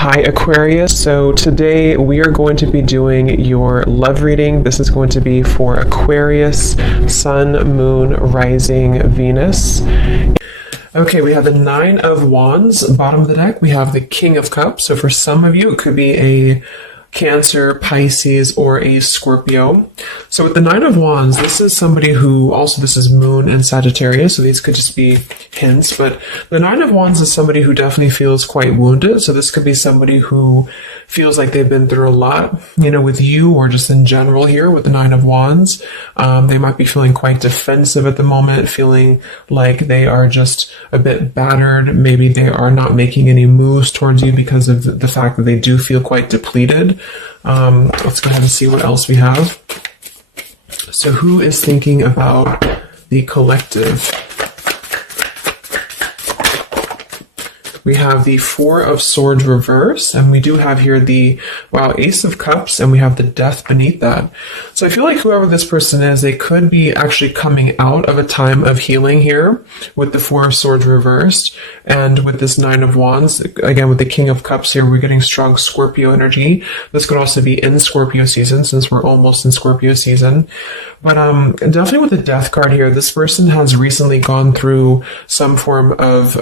Hi Aquarius, so today we are going to be doing your love reading. This is going to be for Aquarius, Sun, Moon, Rising, Venus. Okay, we have the Nine of Wands, bottom of the deck. We have the King of Cups. So for some of you, it could be a Cancer, Pisces, or a Scorpio. So with the Nine of Wands, this is somebody who, also this is Moon and Sagittarius, so these could just be hints, but the Nine of Wands is somebody who definitely feels quite wounded. So this could be somebody who feels like they've been through a lot, with you or just in general here with the Nine of Wands. They might be feeling quite defensive at the moment, feeling like they are just a bit battered. Maybe they are not making any moves towards you because of the fact that they do feel quite depleted. Let's go ahead and see what else we have. So who is thinking about the collective? We have the Four of Swords reverse, and we do have here the, Ace of Cups, and we have the Death beneath that. So I feel like whoever this person is, they could be actually coming out of a time of healing here with the Four of Swords reversed, and with this Nine of Wands, again with the King of Cups here, we're getting strong Scorpio energy. This could also be in Scorpio season, since we're almost in Scorpio season. But definitely with the Death card here, this person has recently gone through some form of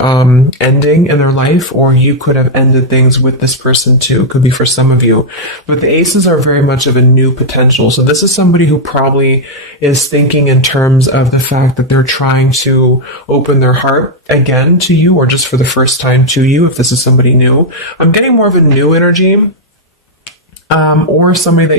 ending in their life, or you could have ended things with this person too. It could be for some of you. But the aces are very much of a new potential. So this is somebody who probably is thinking in terms of the fact that they're trying to open their heart again to you, or just for the first time to you, if this is somebody new. I'm getting more of a new energy. Or somebody that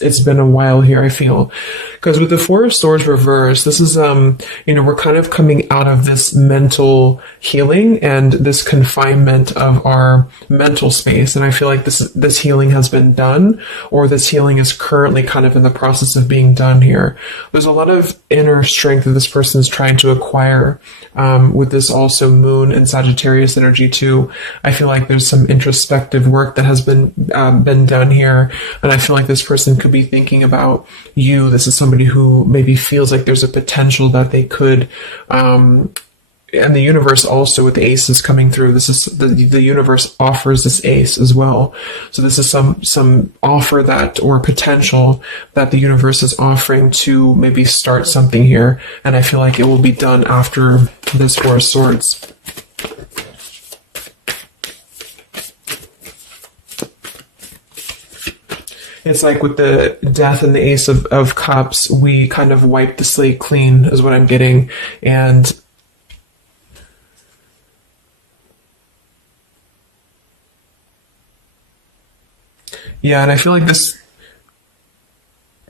it's been a while here, I feel. Because with the Four of Swords reverse, this is, we're kind of coming out of this mental healing and this confinement of our mental space. And I feel like this healing has been done, or this healing is currently kind of in the process of being done here. There's a lot of inner strength that this person is trying to acquire, with this also Moon and Sagittarius energy too. I feel like there's some introspective work that has been done here. And I feel like this person could be thinking about you. This is somebody who maybe feels like there's a potential that they could, and the universe also with the aces coming through. This is the universe offers this ace as well. So this is some offer that, or potential that the universe is offering to maybe start something here. And I feel like it will be done after this Four of Swords. It's like with the Death and the Ace of Cups, we kind of wipe the slate clean is what I'm getting. And yeah, and I feel like this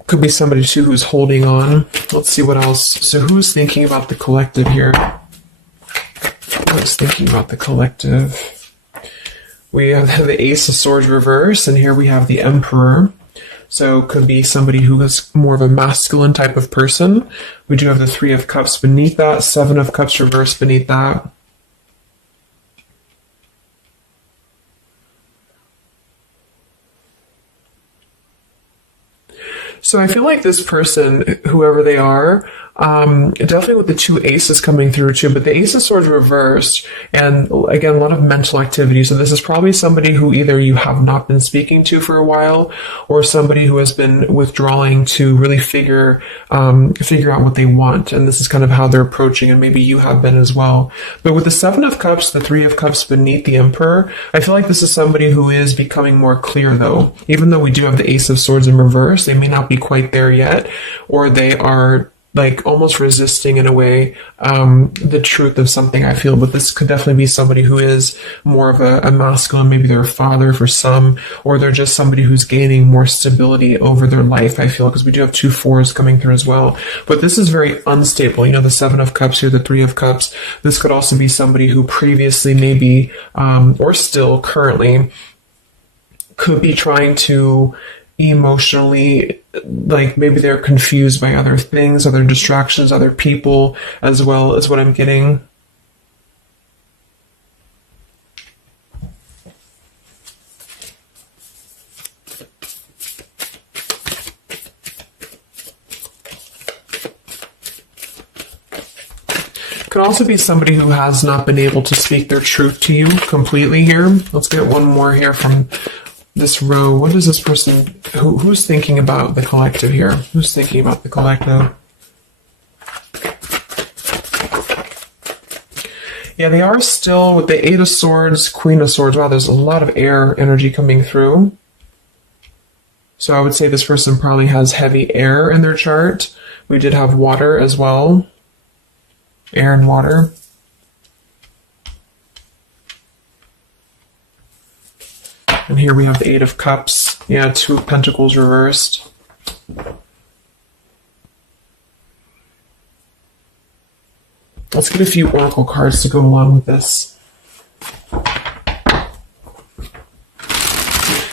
could be somebody too who's holding on. Let's see what else. So who's thinking about the collective here? Who's thinking about the collective? We have the Ace of Swords reverse, and here we have the Emperor. So it could be somebody who is more of a masculine type of person. We do have the Three of Cups beneath that, Seven of Cups reversed beneath that. So I feel like this person, whoever they are, definitely with the two aces coming through too, but the Ace of Swords reversed, and again, a lot of mental activity. So this is probably somebody who either you have not been speaking to for a while, or somebody who has been withdrawing to really figure out what they want. And this is kind of how they're approaching, and maybe you have been as well. But with the Seven of Cups, the Three of Cups beneath the Emperor, I feel like this is somebody who is becoming more clear though. Even though we do have the Ace of Swords in reverse, they may not be quite there yet, or they are like almost resisting in a way the truth of something, I feel. But this could definitely be somebody who is more of a masculine. Maybe they're a father for some, or they're just somebody who's gaining more stability over their life, I feel, because we do have two fours coming through as well. But this is very unstable. The Seven of Cups here, the Three of Cups. This could also be somebody who previously maybe, or still currently, could be trying to emotionally, like maybe they're confused by other things, other distractions, other people, as well as what I'm getting. Could also be somebody who has not been able to speak their truth to you completely here. Let's get one more here from this row. What is this person, who's thinking about the collective here? Who's thinking about the collective? Yeah, they are still with the Eight of Swords, Queen of Swords. Wow, there's a lot of air energy coming through. So I would say this person probably has heavy air in their chart. We did have water as well. Air and water. And here we have the Eight of Cups. Yeah, Two of Pentacles reversed. Let's get a few oracle cards to go along with this.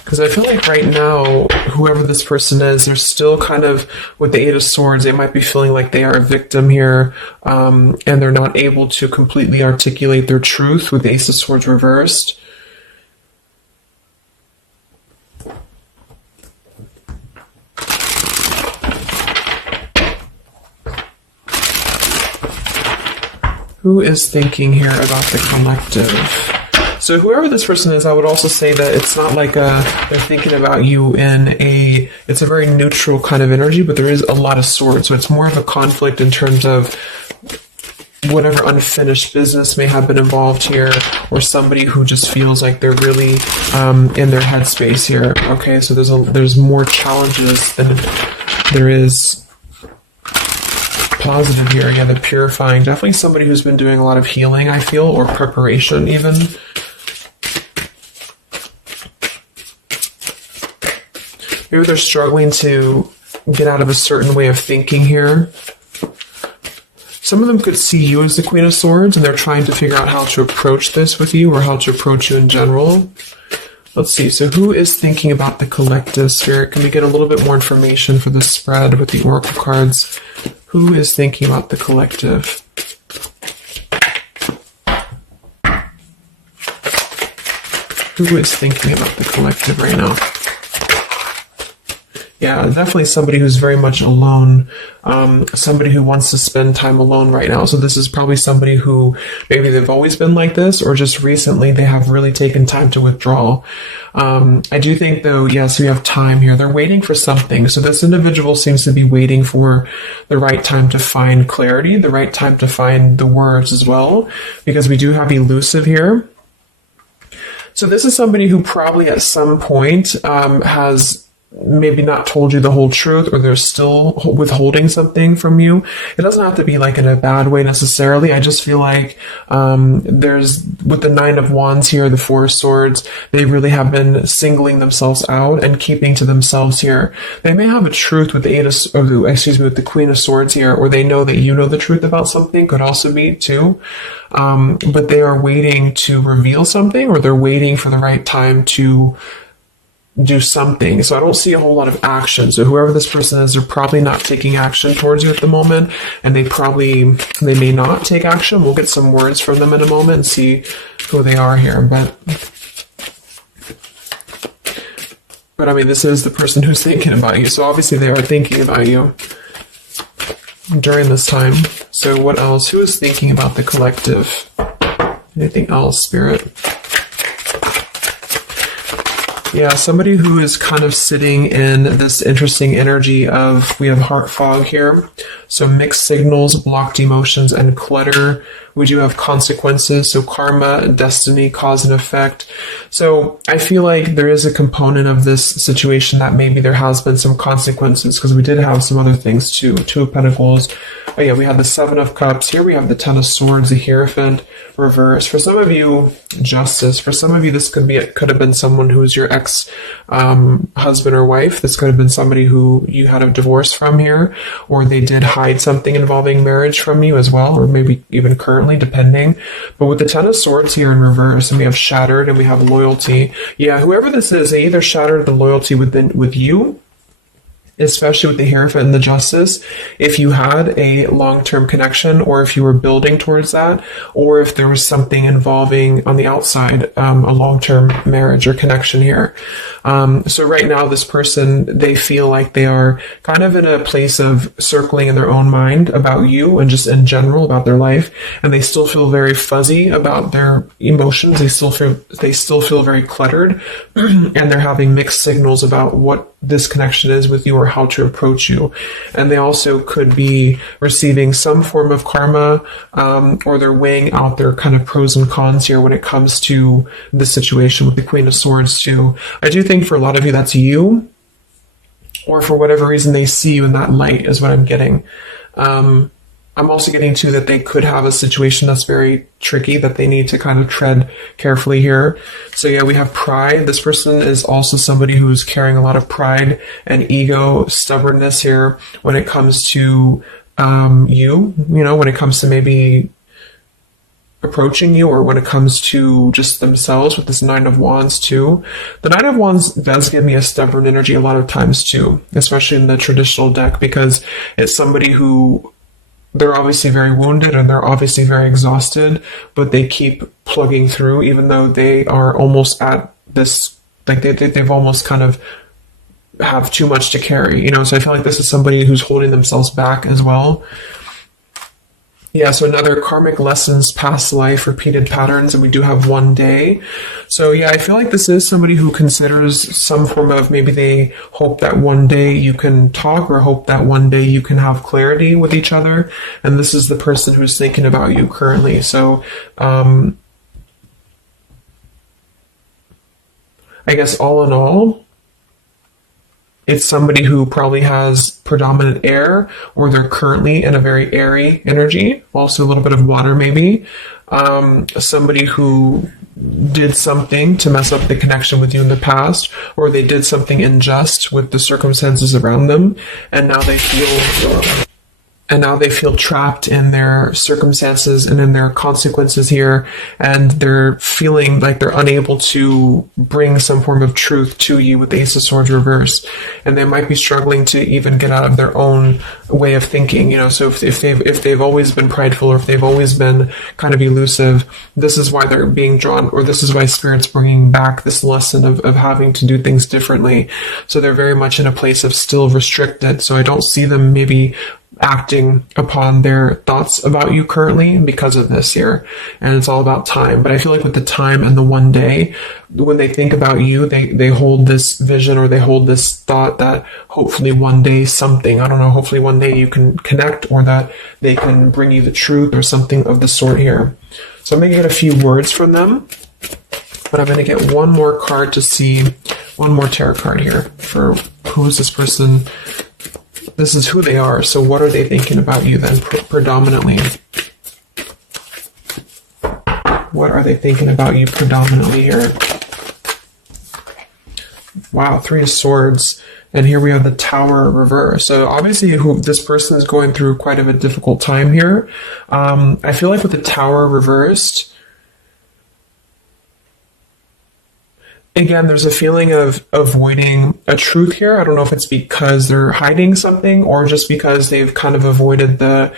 Because I feel like right now, whoever this person is, they're still kind of, with the Eight of Swords, they might be feeling like they are a victim here, and they're not able to completely articulate their truth with the Ace of Swords reversed. Who is thinking here about the collective? So whoever this person is, I would also say that it's not like they're thinking about you it's a very neutral kind of energy, but there is a lot of swords. So it's more of a conflict in terms of whatever unfinished business may have been involved here, or somebody who just feels like they're really in their headspace here. Okay, so there's more challenges than there is positive here. Yeah, the purifying. Definitely somebody who's been doing a lot of healing, I feel, or preparation even. Maybe they're struggling to get out of a certain way of thinking here. Some of them could see you as the Queen of Swords, and they're trying to figure out how to approach this with you, or how to approach you in general. Let's see. So who is thinking about the collective, Spirit? Can we get a little bit more information for this spread with the oracle cards? Who is thinking about the collective? Who is thinking about the collective right now? Yeah, definitely somebody who's very much alone, somebody who wants to spend time alone right now. So this is probably somebody who maybe they've always been like this, or just recently they have really taken time to withdraw. I do think, though, yes, we have time here. They're waiting for something. So this individual seems to be waiting for the right time to find clarity, the right time to find the words as well, because we do have elusive here. So this is somebody who probably at some point has maybe not told you the whole truth, or they're still withholding something from you. It doesn't have to be like in a bad way necessarily. I just feel like there's, with the Nine of Wands here, the Four of Swords, they really have been singling themselves out and keeping to themselves here. They may have a truth with the with the Queen of Swords here, or they know that you know the truth about something, could also be too. But they are waiting to reveal something, or they're waiting for the right time to do something. So I don't see a whole lot of action. So whoever this person is, they're probably not taking action towards you at the moment, and they may not take action. We'll get some words from them in a moment and see who they are here. But I mean, this is the person who's thinking about you. So obviously they are thinking about you during this time. So what else? Who is thinking about the collective? Anything else, Spirit? Yeah, somebody who is kind of sitting in this interesting energy of, we have heart fog here. So mixed signals, blocked emotions, and clutter. We do have consequences, so karma, destiny, cause and effect. So I feel like there is a component of this situation that maybe there has been some consequences, because we did have some other things too. Two of Pentacles. Oh yeah, we have the Seven of Cups. Here we have the Ten of Swords, the Hierophant, reverse. For some of you, Justice. For some of you, this could have been someone who's your ex husband or wife. This could have been somebody who you had a divorce from here, or they did hide something involving marriage from you as well, or maybe even currently, depending. But with the Ten of Swords here in reverse, and we have shattered and we have loyalty. Yeah, whoever this is, they either shattered the loyalty with you, especially with the Hierophant and the Justice, if you had a long-term connection, or if you were building towards that, or if there was something involving on the outside, a long-term marriage or connection here. So right now, this person, they feel like they are kind of in a place of circling in their own mind about you and just in general about their life, and they still feel very fuzzy about their emotions. They still feel very cluttered, and they're having mixed signals about what this connection is with you or how to approach you. And they also could be receiving some form of karma, or they're weighing out their kind of pros and cons here when it comes to the situation with the Queen of Swords too. I do think for a lot of you that's you, or for whatever reason they see you in that light is what I'm getting. I'm also getting too that they could have a situation that's very tricky that they need to kind of tread carefully here. So yeah, we have pride. This person is also somebody who's carrying a lot of pride and ego, stubbornness here when it comes to when it comes to maybe approaching you, or when it comes to just themselves with this Nine of Wands too. The Nine of Wands does give me a stubborn energy a lot of times too, especially in the traditional deck, because it's somebody who, they're obviously very wounded and they're obviously very exhausted, but they keep plugging through even though they are almost at this, like they've almost kind of have too much to carry, so I feel like this is somebody who's holding themselves back as well. Yeah, so another karmic lessons, past life, repeated patterns, and we do have one day. So yeah, I feel like this is somebody who considers some form of, maybe they hope that one day you can talk, or hope that one day you can have clarity with each other. And this is the person who's thinking about you currently. So I guess all in all, it's somebody who probably has predominant air, or they're currently in a very airy energy, also a little bit of water maybe. Somebody who did something to mess up the connection with you in the past, or they did something unjust with the circumstances around them, and now they feel trapped in their circumstances and in their consequences here, and they're feeling like they're unable to bring some form of truth to you with the Ace of Swords reverse, and they might be struggling to even get out of their own way of thinking. So if they've always been prideful, or if they've always been kind of elusive, this is why they're being drawn, or this is why Spirit's bringing back this lesson of having to do things differently. So they're very much in a place of still restricted. So I don't see them maybe acting upon their thoughts about you currently because of this here, and it's all about time. But I feel like with the time and the one day, when they think about you, they hold this vision, or they hold this thought that hopefully one day something, I don't know, hopefully one day you can connect, or that they can bring you the truth or something of the sort here. So I'm going to get a few words from them, but I'm going to get one more card to see, one more tarot card here for who is this person. This is who they are. So what are they thinking about you then, predominantly? What are they thinking about you predominantly here? Wow, Three of Swords. And here we have the Tower reverse. So obviously this person is going through quite of a difficult time here. I feel like with the Tower reversed, again, there's a feeling of avoiding a truth here. I don't know if it's because they're hiding something, or just because they've kind of avoided the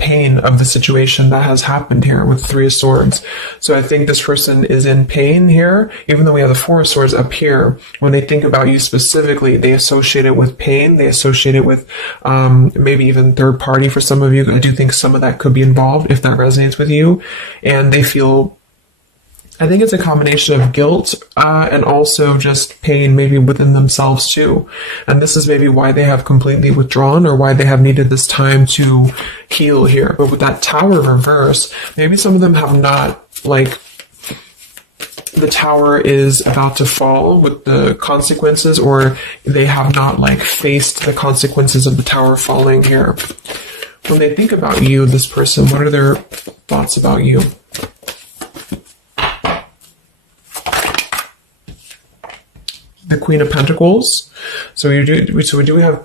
pain of the situation that has happened here with Three of Swords. So I think this person is in pain here, even though we have the Four of Swords up here. When they think about you specifically, they associate it with pain. They associate it with maybe even third party for some of you. I do think some of that could be involved if that resonates with you. And they feel, I think it's a combination of guilt and also just pain maybe within themselves too. And this is maybe why they have completely withdrawn, or why they have needed this time to heal here. But with that Tower reverse, maybe some of them have not, like, the Tower is about to fall with the consequences, or they have not faced the consequences of the Tower falling here. When they think about you, this person, what are their thoughts about you? The Queen of Pentacles. So we do have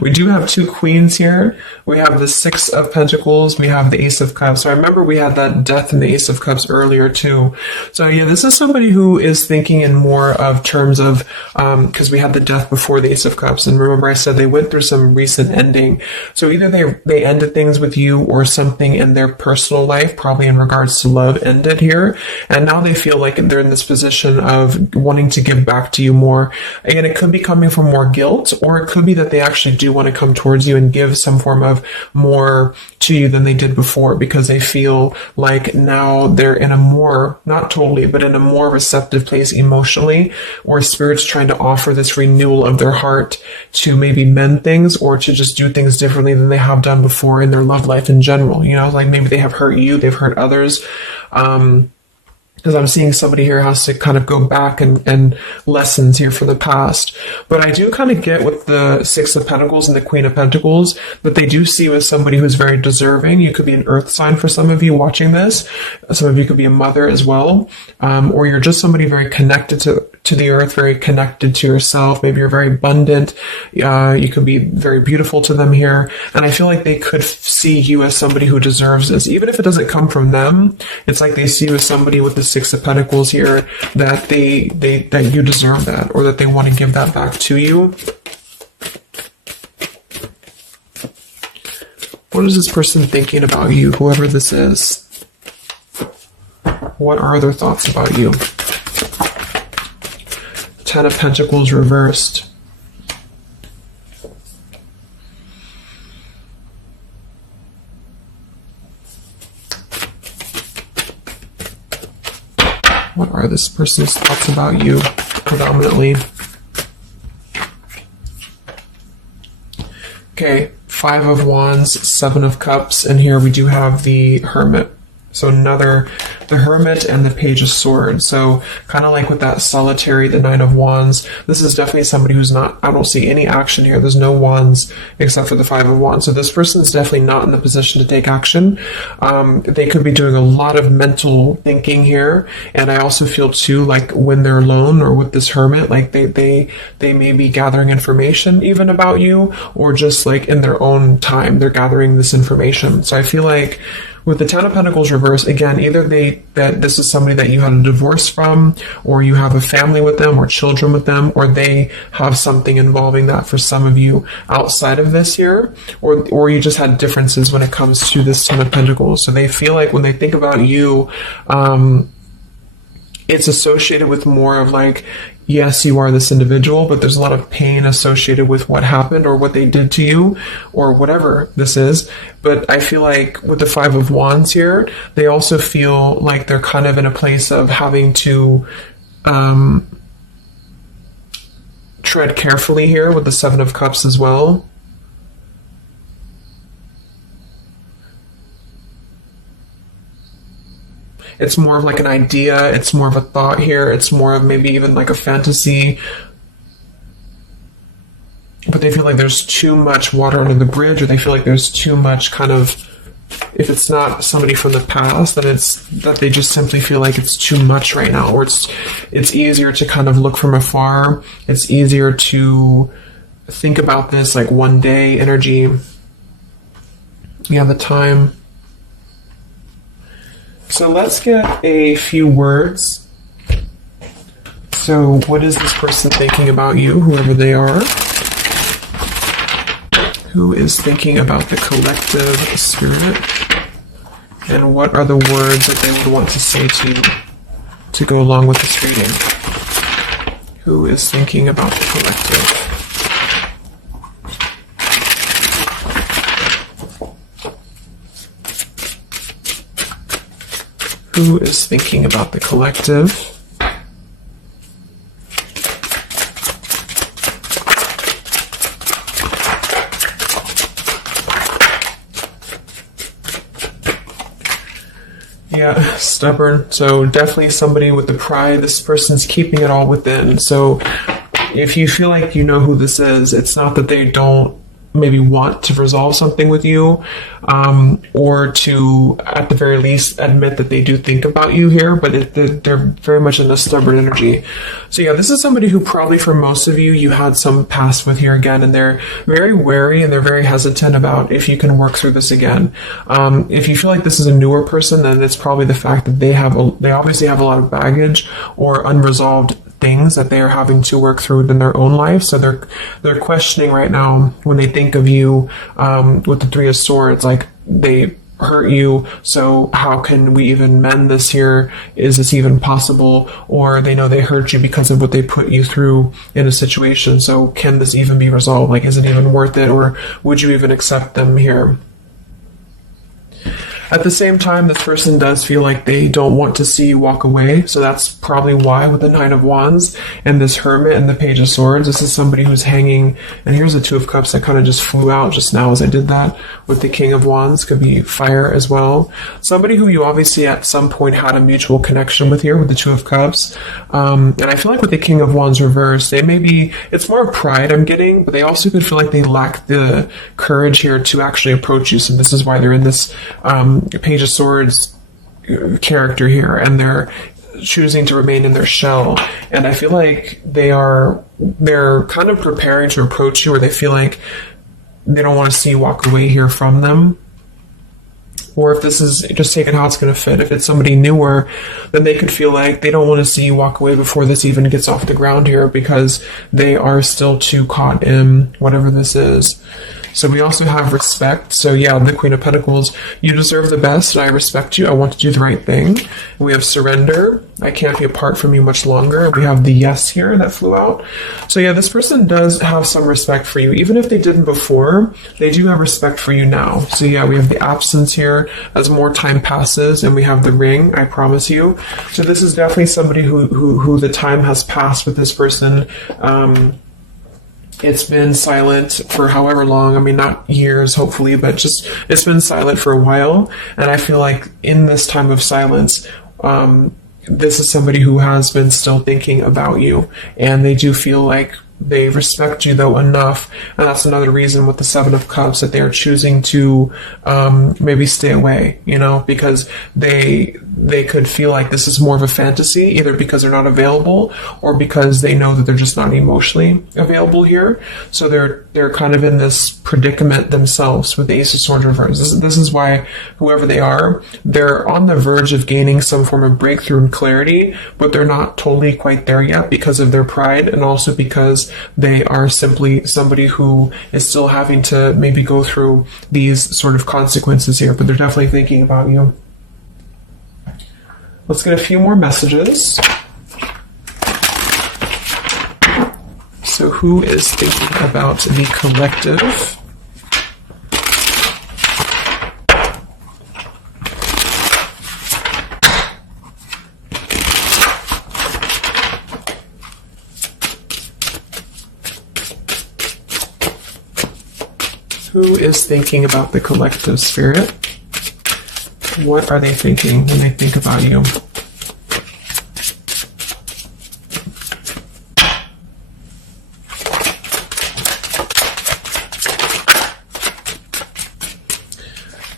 we do have two queens here. We have the Six of Pentacles. We have the Ace of Cups. So I remember we had that Death and the Ace of Cups earlier too. So yeah, this is somebody who is thinking in more of terms of, because we had the Death before the Ace of Cups. And remember I said they went through some recent ending. So either they ended things with you, or something in their personal life, probably in regards to love, ended here. And now they feel like they're in this position of wanting to give back to you more. Again, it could be coming from more guilt, or it could be that they actually do want to come towards you and give some form of more to you than they did before, because they feel like now they're in a more, not totally, but in a more receptive place emotionally, where Spirit's trying to offer this renewal of their heart to maybe mend things, or to just do things differently than they have done before in their love life in general. You know, like maybe they have hurt you, they've hurt others. Because I'm seeing somebody here has to kind of go back and lessons here from the past. But I do kind of get with the Six of Pentacles and the Queen of Pentacles that they do see you as somebody who's very deserving. You could be an earth sign for some of you watching this. Some of you could be a mother as well. Or you're just somebody very connected to the earth, very connected to yourself. Maybe you're very abundant. You could be very beautiful to them here. And I feel like they could see you as somebody who deserves this. Even if it doesn't come from them, it's like they see you as somebody with the Six of Pentacles here, that that you deserve that, or that they want to give that back to you. What is this person thinking about you, whoever this is? What are their thoughts about you? Ten of Pentacles reversed. What are this person's thoughts about you, predominantly? Okay, Five of Wands, Seven of Cups, and here we do have the Hermit. So the Hermit and the Page of Swords. So kind of like with that solitary, the Nine of Wands, this is definitely somebody who's not, I don't see any action here. There's no wands except for the Five of Wands. So this person is definitely not in the position to take action. They could be doing a lot of mental thinking here. And I also feel too, like when they're alone or with this Hermit, like they may be gathering information even about you, or just like in their own time, they're gathering this information. So I feel like with the Ten of Pentacles reverse, again, either that this is somebody that you had a divorce from, or you have a family with them, or children with them, or they have something involving that for some of you outside of this here, or you just had differences when it comes to this Ten of Pentacles. So they feel like when they think about you, it's associated with more of like, yes, you are this individual, but there's a lot of pain associated with what happened or what they did to you or whatever this is. But I feel like with the Five of Wands here, they also feel like they're kind of in a place of having to tread carefully here with the Seven of Cups as well. It's more of like an idea. It's more of a thought here. It's more of maybe even like a fantasy. But they feel like there's too much water under the bridge, or they feel like there's too much kind of, if it's not somebody from the past, then it's that they just simply feel like it's too much right now, or it's easier to kind of look from afar. It's easier to think about this like one day energy. Yeah, the time. So let's get a few words. So what is this person thinking about you, whoever they are? Who is thinking about the collective spirit? And what are the words that they would want to say to you to go along with this reading? Who is thinking about the collective? Who is thinking about the collective? Yeah, stubborn. So definitely somebody with the pride. This person's keeping it all within. So if you feel like you know who this is, it's not that they don't maybe want to resolve something with you, or to, at the very least, admit that they do think about you here, but they're very much in a stubborn energy. So yeah, this is somebody who probably for most of you, you had some past with here again, and they're very wary and they're very hesitant about if you can work through this again. If you feel like this is a newer person, then it's probably the fact that they obviously have a lot of baggage or unresolved things that they are having to work through in their own life. So they're questioning right now when they think of you, with the Three of Swords, like they hurt you, so how can we even mend this here? Is this even possible? Or they know they hurt you because of what they put you through in a situation, so can this even be resolved? Like, is it even worth it, or would you even accept them here? At the same time, this person does feel like they don't want to see you walk away. So that's probably why with the Nine of Wands and this Hermit and the Page of Swords, this is somebody who's hanging. And here's the Two of Cups that kind of just flew out just now as I did that. With the King of Wands, could be fire as well. Somebody who you obviously at some point had a mutual connection with here with the Two of Cups. And I feel like with the King of Wands reversed, they may be, it's more pride I'm getting, but they also could feel like they lack the courage here to actually approach you. So this is why they're in this Page of Swords character here, and they're choosing to remain in their shell. And I feel like they're kind of preparing to approach you, or they feel like they don't want to see you walk away here from them. Or if this is just taking how it's going to fit, if it's somebody newer, then they could feel like they don't want to see you walk away before this even gets off the ground here, because they are still too caught in whatever this is. So we also have respect. So yeah, the Queen of Pentacles, you deserve the best, and I respect you. I want to do the right thing. We have surrender. I can't be apart from you much longer. We have the yes here that flew out. So yeah, this person does have some respect for you. Even if they didn't before, they do have respect for you now. So yeah, we have the absence here as more time passes, and we have the ring, I promise you. So this is definitely somebody who the time has passed with this person. It's been silent for however long. I mean, not years, hopefully, but just it's been silent for a while. And I feel like in this time of silence, this is somebody who has been still thinking about you. And they do feel like they respect you, though, enough. And that's another reason with the Seven of Cups that they are choosing to maybe stay away, because they could feel like this is more of a fantasy, either because they're not available or because they know that they're just not emotionally available here. So they're kind of in this predicament themselves with the Ace of Swords reversed. This is why whoever they are, they're on the verge of gaining some form of breakthrough and clarity, but they're not totally quite there yet because of their pride, and also because they are simply somebody who is still having to maybe go through these sort of consequences here, but they're definitely thinking about you. Let's get a few more messages. So who is thinking about the collective? Who is thinking about the collective, Spirit? What are they thinking when they think about you?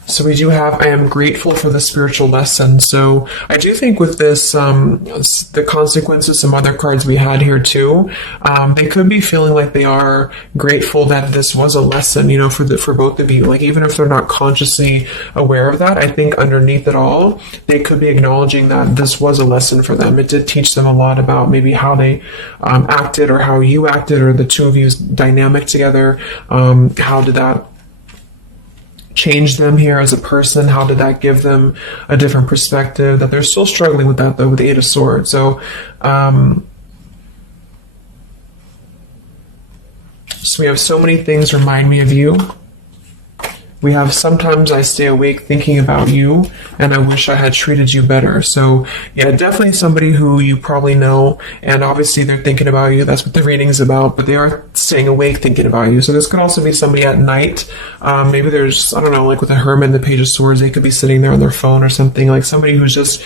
So we do have, I am grateful for the spiritual lesson. So I do think with this, the consequences, some other cards we had here too, they could be feeling like they are grateful that this was a lesson, for both of you. Like, even if they're not consciously aware of that, I think underneath it all, they could be acknowledging that this was a lesson for them. It did teach them a lot about maybe how they acted, or how you acted, or the two of you's dynamic together. How did that change them here as a person? How did that give them a different perspective? That they're still struggling with that, though, with the Eight of Swords. So, so we have so many things remind me of you. We have sometimes I stay awake thinking about you, and I wish I had treated you better. So yeah, definitely somebody who you probably know, and obviously they're thinking about you. That's what the reading is about, but they are staying awake thinking about you. So this could also be somebody at night. Maybe there's, I don't know, like with the Hermit and the Page of Swords, they could be sitting there on their phone or something, like somebody who's just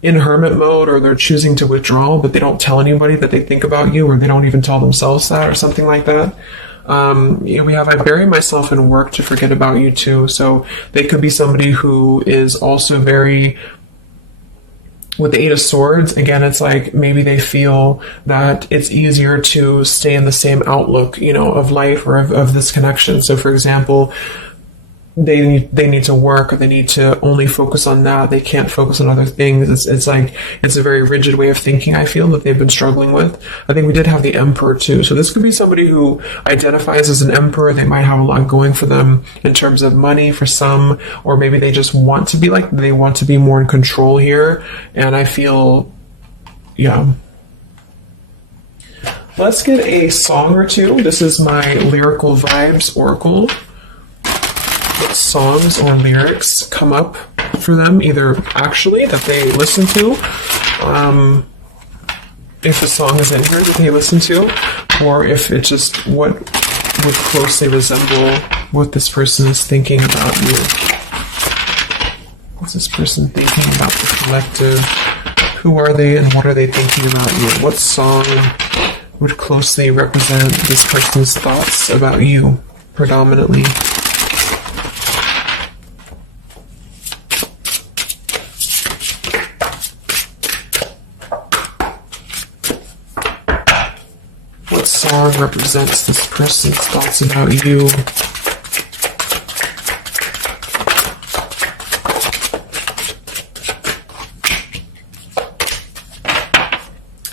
in hermit mode, or they're choosing to withdraw, but they don't tell anybody that they think about you, or they don't even tell themselves that, or something like that. We have, I bury myself in work to forget about you too. So they could be somebody who is also very, with the Eight of Swords, again, it's like maybe they feel that it's easier to stay in the same outlook, of life or of this connection. So for example, they need to work, or they need to only focus on that. They can't focus on other things. It's like, it's a very rigid way of thinking, I feel, that they've been struggling with. I think we did have the Emperor too. So this could be somebody who identifies as an Emperor. They might have a lot going for them in terms of money for some, or maybe they just want to be like, they want to be more in control here. And I feel, yeah. Let's get a song or two. This is my Lyrical Vibes Oracle. What songs or lyrics come up for them, either actually that they listen to, if a song is in here that they listen to, or if it's just what would closely resemble what this person is thinking about you. What's this person thinking about the collective? Who are they and what are they thinking about you? What song would closely represent this person's thoughts about you predominantly? Song represents this person's thoughts about you.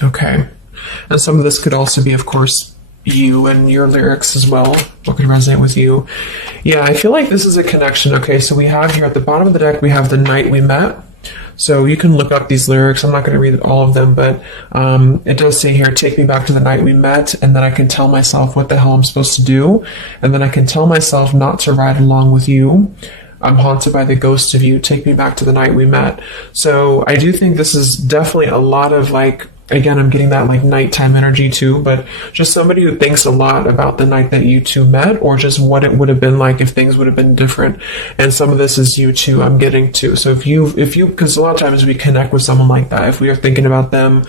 Okay. And some of this could also be, of course, you and your lyrics as well. What could resonate with you? Yeah, I feel like this is a connection. Okay, so we have here at the bottom of the deck, we have The Night We Met. So you can look up these lyrics. I'm not going to read all of them, but it does say here, take me back to the night we met, and then I can tell myself what the hell I'm supposed to do, and then I can tell myself not to ride along with you. I'm haunted by the ghost of you. Take me back to the night we met. So I do think this is definitely a lot of like, again, I'm getting that like nighttime energy too, but just somebody who thinks a lot about the night that you two met, or just what it would have been like if things would have been different. And some of this is you too, I'm getting to. So if you, because a lot of times we connect with someone like that, if we are thinking about them,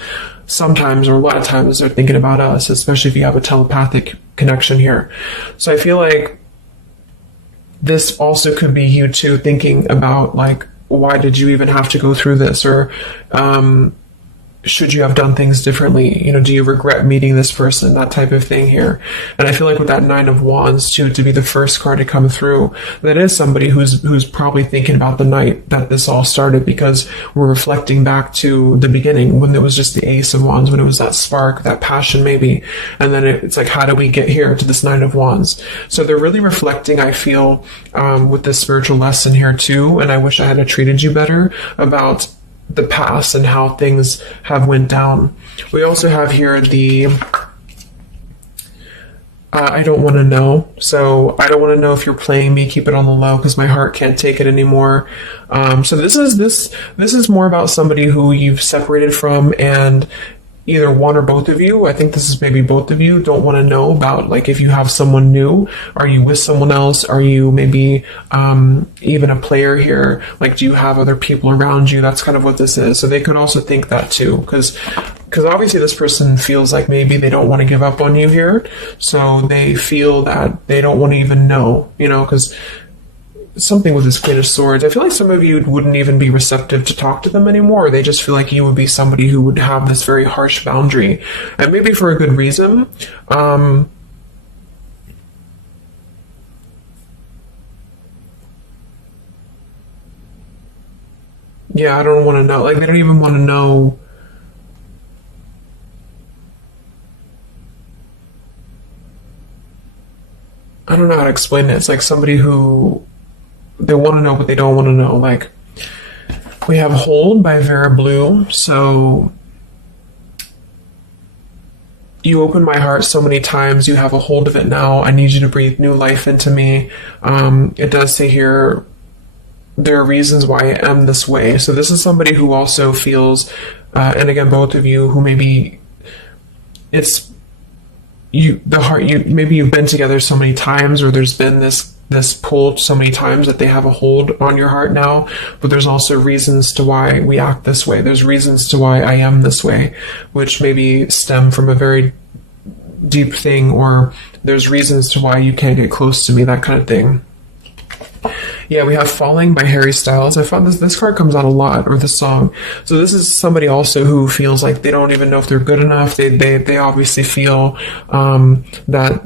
sometimes, or a lot of times they're thinking about us, especially if you have a telepathic connection here. So I feel like this also could be you too thinking about like, why did you even have to go through this? Or, should you have done things differently? Do you regret meeting this person? That type of thing here. And I feel like with that Nine of Wands too, to be the first card to come through, that is somebody who's probably thinking about the night that this all started, because we're reflecting back to the beginning when it was just the Ace of Wands, when it was that spark, that passion maybe. And then it's like, how do we get here to this Nine of Wands? So they're really reflecting, I feel, with this spiritual lesson here too. And I wish I had treated you better about the past and how things have went down. We also have here the I don't want to know. So I don't want to know if you're playing me. Keep it on the low because my heart can't take it anymore. So this is more about somebody who you've separated from, and either one or both of you, I think this is maybe both of you, don't want to know about, like, if you have someone new. Are you with someone else? Are you maybe even a player here? Like, do you have other people around you? That's kind of what this is. So they could also think that too, because obviously this person feels like maybe they don't want to give up on you here. So they feel that they don't want to even know, because something with this Queen of Swords, I feel like some of you wouldn't even be receptive to talk to them anymore. They just feel like you would be somebody who would have this very harsh boundary, and maybe for a good reason. Yeah, I don't want to know. Like, they don't even want to know. I don't know how to explain it. It's like somebody who, they want to know, but they don't want to know. Like, we have Hold by Vera Blue. So you opened my heart so many times. You have a hold of it now. I need you to breathe new life into me. It does say here, there are reasons why I am this way. So this is somebody who also feels, and again, both of you, who maybe it's you, the heart, you, maybe you've been together so many times, or there's been this pull so many times that they have a hold on your heart now, but there's also reasons to why we act this way. There's reasons to why I am this way, which maybe stem from a very deep thing, or there's reasons to why you can't get close to me, that kind of thing. Yeah, we have Falling by Harry Styles. I found this card comes out a lot, or the song. So this is somebody also who feels like they don't even know if they're good enough. They obviously feel that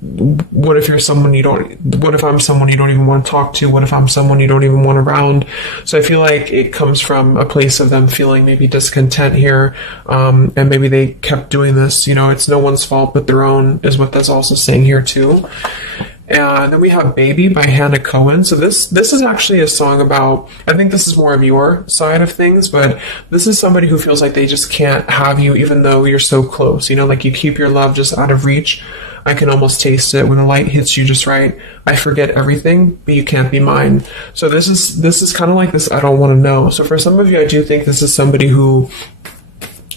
what if I'm someone you don't even want to talk to? What if I'm someone you don't even want around? So I feel like it comes from a place of them feeling maybe discontent here, and maybe they kept doing this. It's no one's fault but their own, is what that's also saying here too. And then we have Baby by Hannah Cohen. So this is actually a song about, I think this is more of your side of things, but this is somebody who feels like they just can't have you even though you're so close. Like you keep your love just out of reach. I can almost taste it when the light hits you just right. I forget everything, but you can't be mine. So this is kind of like this I don't want to know. So for some of you, I do think this is somebody who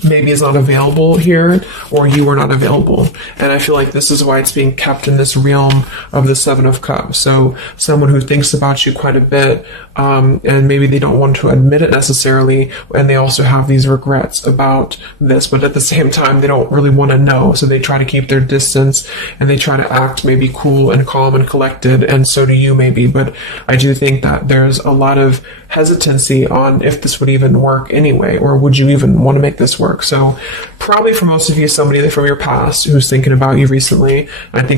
maybe is not available here, or you are not available. And I feel like this is why it's being kept in this realm of the Seven of Cups. So someone who thinks about you quite a bit, and maybe they don't want to admit it necessarily, and they also have these regrets about this, but at the same time, they don't really want to know. So they try to keep their distance, and they try to act maybe cool and calm and collected, and so do you maybe. But I do think that there's a lot of hesitancy on if this would even work anyway, or would you even want to make this work? So probably for most of you, somebody from your past who's thinking about you recently. I think